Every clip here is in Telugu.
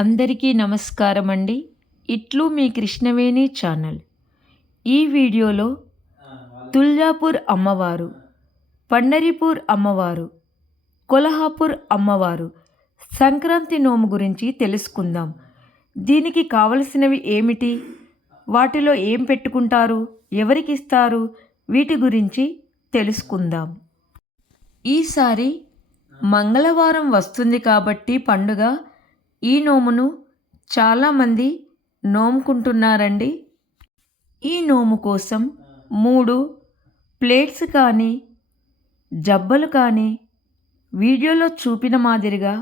అందరికీ నమస్కారం అండి ఇట్లు మీ కృష్ణవేణి ఛానల్. ఈ వీడియోలో తుల్జాపూర్ అమ్మవారు పండరిపూర్ అమ్మవారు కొల్హాపూర్ అమ్మవారు సంక్రాంతి నోము గురించి తెలుసుకుందాం. దీనికి కావలసినవి ఏమిటి? వాటిలో ఏం పెట్టుకుంటారు? ఎవరికి ఇస్తారు వీటి గురించి తెలుసుకుందాం. ఈసారి మంగళవారం వస్తుంది కాబట్టి పండుగ ఈ నోమును చాలామంది నోముకుంటున్నారండి. ఈ నోము కోసం మూడు ప్లేట్స్ కానీ జబ్బలు కానీ వీడియోలో చూపిన మాదిరిగా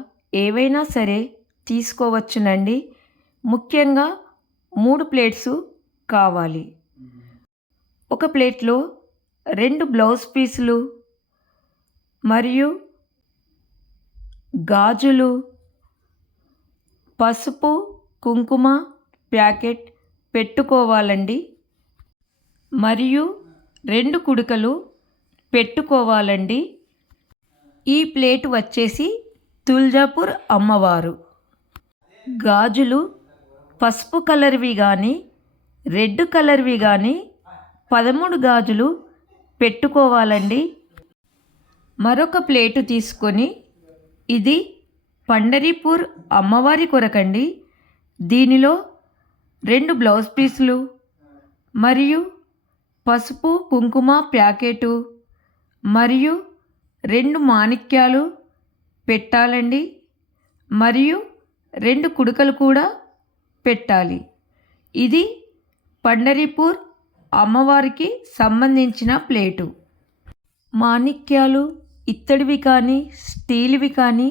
ఏవైనా సరే తీసుకోవచ్చునండి. ముఖ్యంగా మూడు ప్లేట్స్ కావాలి. ఒక ప్లేట్లో రెండు బ్లౌజ్ పీసులు మరియు గాజులు పసుపు కుంకుమ ప్యాకెట్ పెట్టుకోవాలండి. మరియు రెండు కుడుకలు పెట్టుకోవాలండి. ఈ ప్లేట్ వచ్చేసి తుల్జాపూర్ అమ్మవారు. గాజులు పసుపు కలర్వి కానీ రెడ్ కలర్వి కానీ పదమూడు గాజులు పెట్టుకోవాలండి. మరొక ప్లేటు తీసుకొని ఇది పండరీపూర్ అమ్మవారి కొరకండి. దీనిలో రెండు బ్లౌజ్ పీసులు మరియు పసుపు కుంకుమ ప్యాకెటు మరియు రెండు మాణిక్యాలు పెట్టాలండి. మరియు రెండు కుడుకలు కూడా పెట్టాలి. ఇది పండరీపూర్ అమ్మవారికి సంబంధించిన ప్లేటు. మాణిక్యాలు ఇత్తడివి కానీ స్టీల్వి కానీ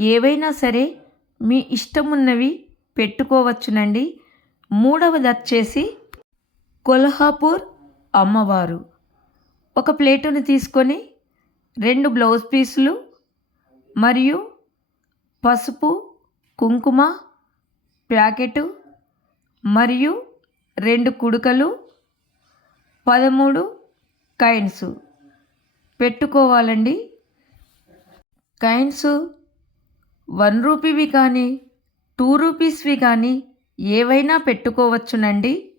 ఏవైనా సరే మీ ఇష్టమున్నవి పెట్టుకోవచ్చునండి. మూడవది వచ్చేసి కొల్హాపూర్ అమ్మవారు. ఒక ప్లేటును తీసుకొని రెండు బ్లౌజ్ పీసులు మరియు పసుపు కుంకుమ ప్యాకెటు మరియు రెండు కుడుకలు పదమూడు కైన్స్ పెట్టుకోవాలండి. కైన్స్ వన్ రూపీవి కానీ టూ రూపీస్వి కానీ ఏవైనా పెట్టుకోవచ్చునండి.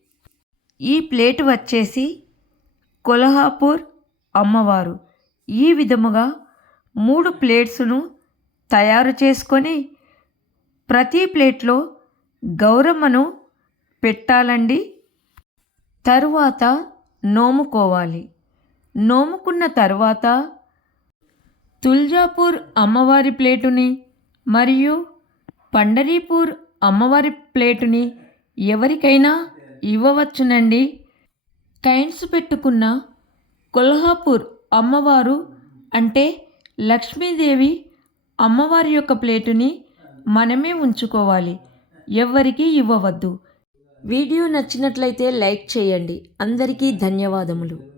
ఈ ప్లేట్ వచ్చేసి కొల్హాపూర్ అమ్మవారు. ఈ విధముగా మూడు ప్లేట్స్ను తయారు చేసుకొని ప్రతి ప్లేట్లో గౌరమ్మను పెట్టాలండి. తరువాత నోముకోవాలి. నోముకున్న తర్వాత తుల్జాపూర్ అమ్మవారి ప్లేటుని మరియు పండరీపూర్ అమ్మవారి ప్లేటుని ఎవరికైనా ఇవ్వవచ్చునండి. కైన్స్ పెట్టుకున్న కొల్హాపూర్ అమ్మవారు అంటే లక్ష్మీదేవి అమ్మవారి యొక్క ప్లేటుని మనమే ఉంచుకోవాలి. ఎవ్వరికీ ఇవ్వవద్దు. వీడియో నచ్చినట్లయితే లైక్ చేయండి. అందరికీ ధన్యవాదములు.